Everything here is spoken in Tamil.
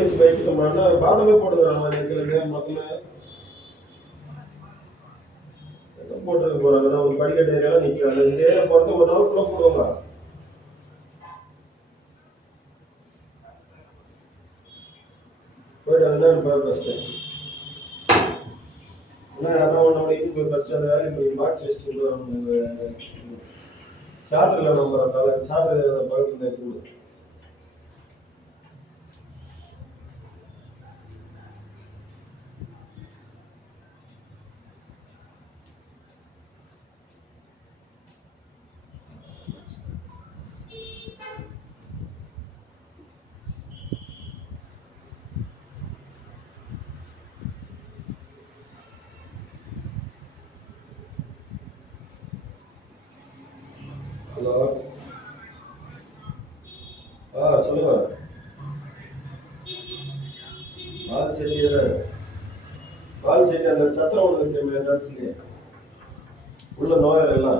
வச்சு வைக்கிட்டோம்னா பாடமே போட்டுக்கிறாங்க நேரத்துல மொத்தமே போட்டுருக்க போறாங்க. ஒரு படிக்கட்டு ஏரியால நிக்கிறாங்க. இந்த ஏரியா பொறுத்த ஒரு நாள் கூட போடுவாங்க. போயிட்டாங்கன்னா பேர் ஃபர்ஸ்ட் என்ன யாரா ஒன்னோட இது போய் ஃபர்ஸ்ட் அந்த வேலையை போய் பாக்ஸ் வச்சுட்டு ஷார்ட்ல நம்பர் தலை ஷார்ட் பக்கத்துல எடுத்து ஹலோ சொல்லுங்க. பால் செடி பால் செடி அந்த சத்திரம் ஒன்று இருக்கு டான்ஸ்லயே உள்ள நோயால் எல்லாம்